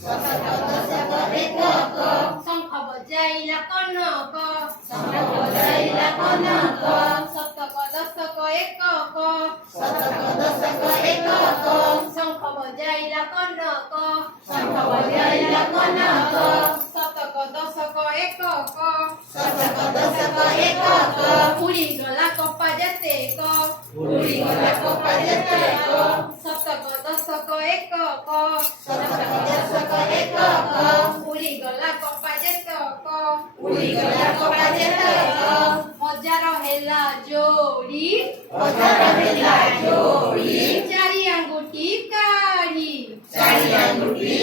ଶତକ ଦଶକ ଏକକ ଶଙ୍ଖ ବଜାଇଲା କନକ ଶଙ୍ଖ ବଜାଇଲା କନକ ଶତକ ଦଶକ ଏକକ ଶତକ ଦଶକ ଏକକ ଶଙ୍ଖ ବଜାଇଲା କନକ ଶଙ୍ଖ ବଜାଇଲା କନକ ଶତକ ଦଶକ ଏକକ ଶତକ ଦଶକ ଏକକ ଉଡ଼ିଗଲା କପା ଯେତେକ ଉଡ଼ିଗଲା କପା ଯେତେକ ଶତକ ଦଶକ ଏକକ ଶତକ ଦଶକ ଏକକ ଉଡ଼ିଗଲା କପା ଯେତେକ ଉଡ଼ିଗଲା କପା ଯେତେକ ହଜାର ହେଲା ଯୋଡ଼ି ହଜାର ହେଲା ଯୋଡ଼ି ଚାରି ଆଙ୍ଗୁଠି କାଢ଼ି ଚାରି ଆଙ୍ଗୁଠି